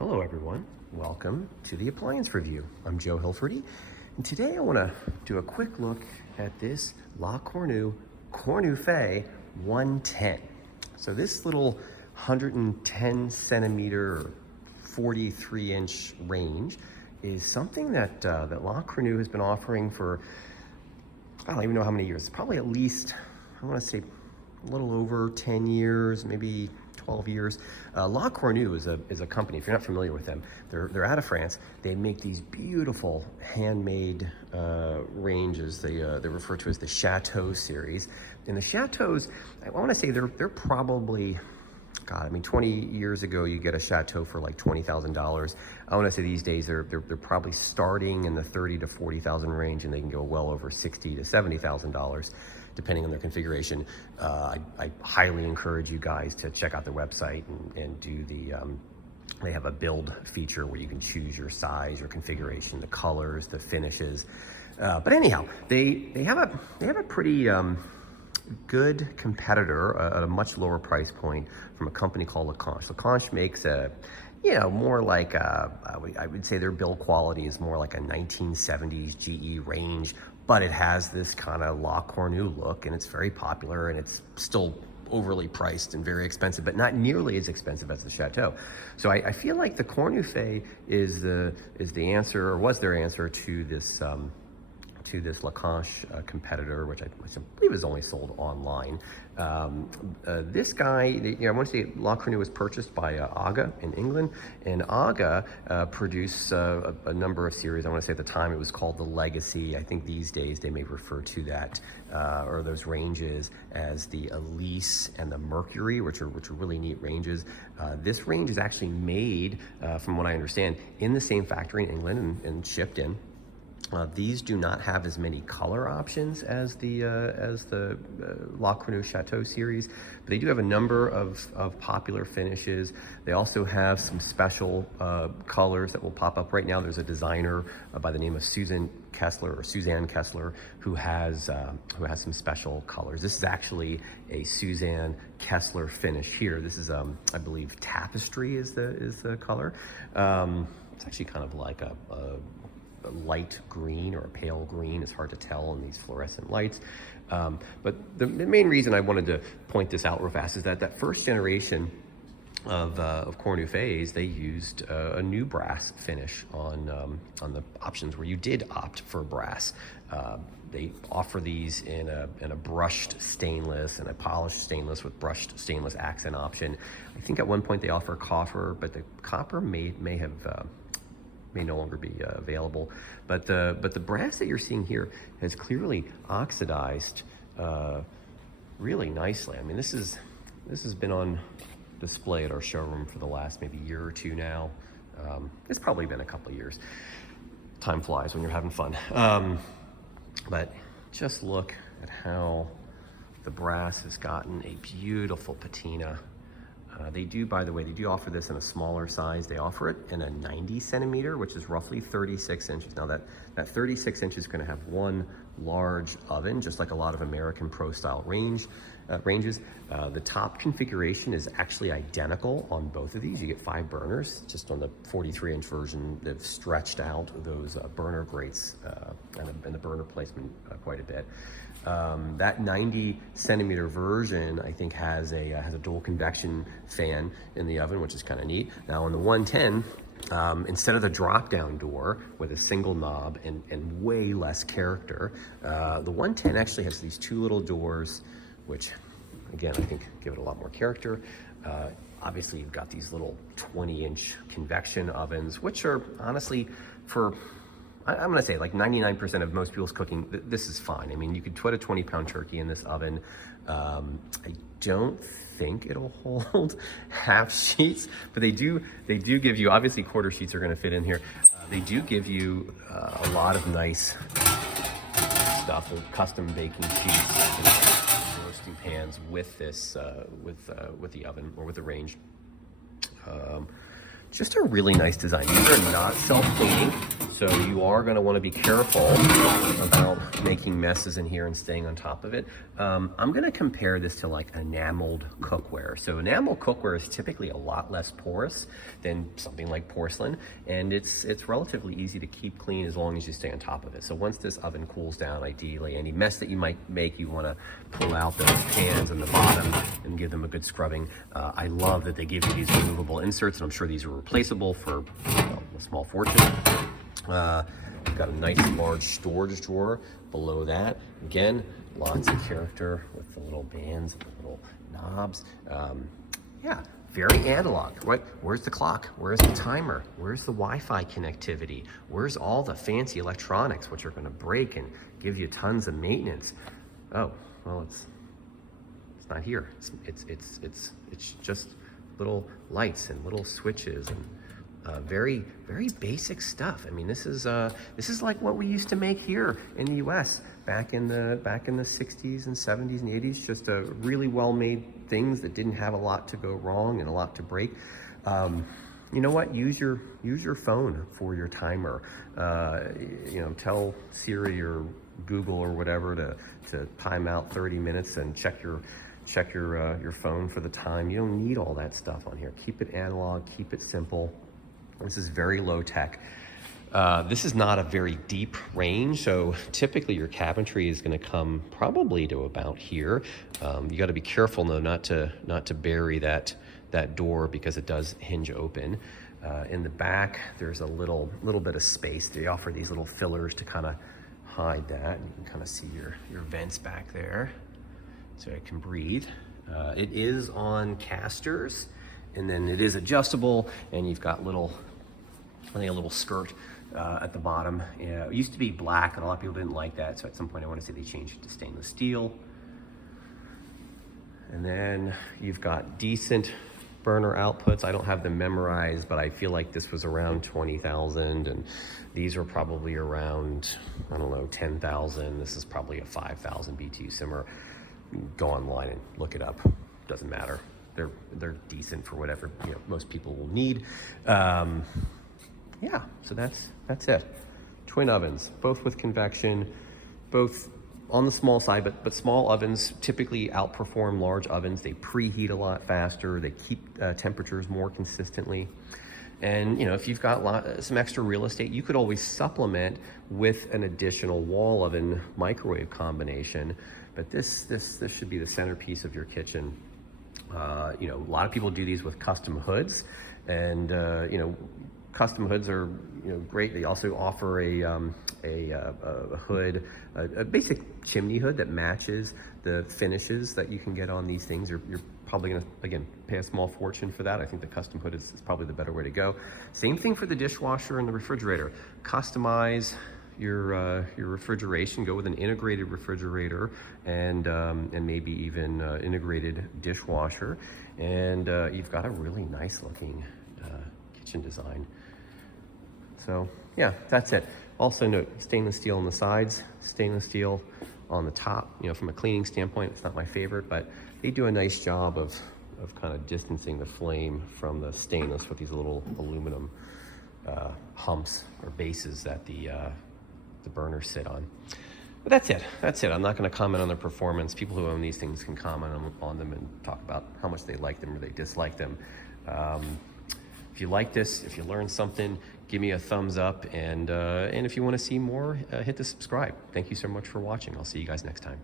Hello everyone, welcome to the appliance review. I'm Joe Hilferty, and today I want to do a quick look at this Cornue Cornue Fe 110. So this little 110 centimeter or 43 inch range is something that Cornue has been offering for, I don't even know how many years, probably at least, I want to say a little over 10 years, maybe 12 years. Cornue is a company, if you're not familiar with them, they're out of France. They make these beautiful handmade ranges. They refer to as the Chateau series. And the Chateaus, I want to say they're probably, God, I mean, 20 years ago, you get a Chateau for like $20,000. I want to say these days they're probably starting in the $30,000 to $40,000 range, and they can go well over $60,000 to $70,000. Depending on their configuration. I highly encourage you guys to check out their website and do the, they have a build feature where you can choose your size, your configuration, the colors, the finishes. But anyhow, they have a pretty good competitor at a much lower price point from a company called Lacanche. Lacanche makes a, more like I would say their build quality is more like a 1970s GE range, but it has this kind of Cornue look, and it's very popular, and it's still overly priced and very expensive, but not nearly as expensive as the Chateau. So I feel like the Cornue Fe is the answer, or was their answer to this Lacanche competitor, which I believe is only sold online. This guy, I want to say Cornue was purchased by AGA in England, and AGA produced a number of series. I want to say at the time it was called the Legacy. I think these days they may refer to that or those ranges as the Elise and the Mercury, which are really neat ranges. This range is actually made, from what I understand, in the same factory in England and shipped in. These do not have as many color options as the Cornue Chateau series, but they do have a number of popular finishes. They also have some special colors that will pop up right now. There's a designer by the name of Suzanne Kessler who has some special colors. This is actually a Suzanne Kessler finish here. This is I believe tapestry is the color. It's actually kind of like a light green or a pale green. It's hard to tell in these fluorescent lights. But the main reason I wanted to point this out real fast is that first generation of Cornue Fe's, they used a new brass finish on the options where you did opt for brass. They offer these in a brushed stainless and a polished stainless with brushed stainless accent option. I think at one point they offer copper, but the copper may no longer be available, but the brass that you're seeing here has clearly oxidized really nicely. I mean, this has been on display at our showroom for the last maybe year or two now. It's probably been a couple of years. Time flies when you're having fun. But just look at how the brass has gotten a beautiful patina. They do, by the way, they do offer this in a smaller size. They offer it in a 90 centimeter, which is roughly 36 inches. Now that 36 inches is going to have one large oven, just like a lot of American Pro style ranges. The top configuration is actually identical on both of these. You get 5 burners. Just on the 43 inch version, they've stretched out those burner grates and the burner placement quite a bit. That 90 centimeter version, I think, has a dual convection fan in the oven, which is kind of neat. Now on the 110, instead of the drop-down door with a single knob and way less character, the 110 actually has these 2 little doors, which again, I think give it a lot more character. Obviously, you've got these little 20-inch convection ovens, which are honestly, for I'm gonna say like 99% of most people's cooking, this is fine. I mean, you could put a 20-pound turkey in this oven. I don't think it'll hold half sheets, but they do give you, obviously quarter sheets are gonna fit in here. They do give you a lot of nice stuff, custom baking sheets, and roasting pans with this, with the oven or with the range. Just a really nice design. These are not self-cleaning, So you are going to want to be careful about making messes in here and staying on top of it. I'm going to compare this to like enameled cookware. So enameled cookware is typically a lot less porous than something like porcelain, and it's relatively easy to keep clean as long as you stay on top of it. So once this oven cools down, ideally, any mess that you might make, you want to pull out those pans on the bottom and give them a good scrubbing. I love that they give you these removable inserts, and I'm sure these are replaceable for a small fortune. You've got a nice large storage drawer below that. Again, lots of character with the little bands and the little knobs. Yeah, very analog, right? Where's the clock? Where's the timer? Where's the Wi-Fi connectivity? Where's all the fancy electronics, which are gonna break and give you tons of maintenance? Oh, well, it's not here. It's just little lights and little switches and very basic stuff. I mean, this is like what we used to make here in the U.S. back in the 60s and 70s and 80s. Just a really well-made things that didn't have a lot to go wrong and a lot to break. You know what? Use your phone for your timer. You know, tell Siri or Google or whatever to time out 30 minutes and check your phone for the time. You don't need all that stuff on here. Keep it analog. Keep it simple. This is very low tech. This is not a very deep range, so typically your cabinetry is going to come probably to about here. You got to be careful though not to bury that door because it does hinge open. In the back, there's a little bit of space. They offer these little fillers to kind of hide that. You can kind of see your vents back there, so it can breathe. It is on casters, and then it is adjustable, and you've got I think a little skirt at the bottom. It used to be black, and a lot of people didn't like that, so at some point I want to say they changed it to stainless steel. And then you've got decent burner outputs. I don't have them memorized, but I feel like this was around 20,000, and these are probably around, I don't know, 10,000. This is probably a 5,000 BTU simmer. Go online and look it up. Doesn't matter. They're decent for whatever most people will need. Yeah, so that's it. Twin ovens, both with convection, both on the small side, but small ovens typically outperform large ovens. They preheat a lot faster. They keep temperatures more consistently. And if you've got some extra real estate, you could always supplement with an additional wall oven microwave combination. But this should be the centerpiece of your kitchen. A lot of people do these with custom hoods, and custom hoods are great. They also offer a hood, a basic chimney hood that matches the finishes that you can get on these things. You're probably gonna, again, pay a small fortune for that. I think the custom hood is probably the better way to go. Same thing for the dishwasher and the refrigerator. Customize your refrigeration. Go with an integrated refrigerator and maybe even integrated dishwasher, and you've got a really nice looking kitchen design. So yeah, that's it. Also note, stainless steel on the sides, stainless steel on the top. From a cleaning standpoint, it's not my favorite, but they do a nice job of kind of distancing the flame from the stainless with these little aluminum humps or bases that the burners sit on. But that's it. I'm not going to comment on their performance. People who own these things can comment on them and talk about how much they like them or they dislike them. If you like this, if you learned something, give me a thumbs up, and if you want to see more, hit the subscribe. Thank you so much for watching. I'll see you guys next time.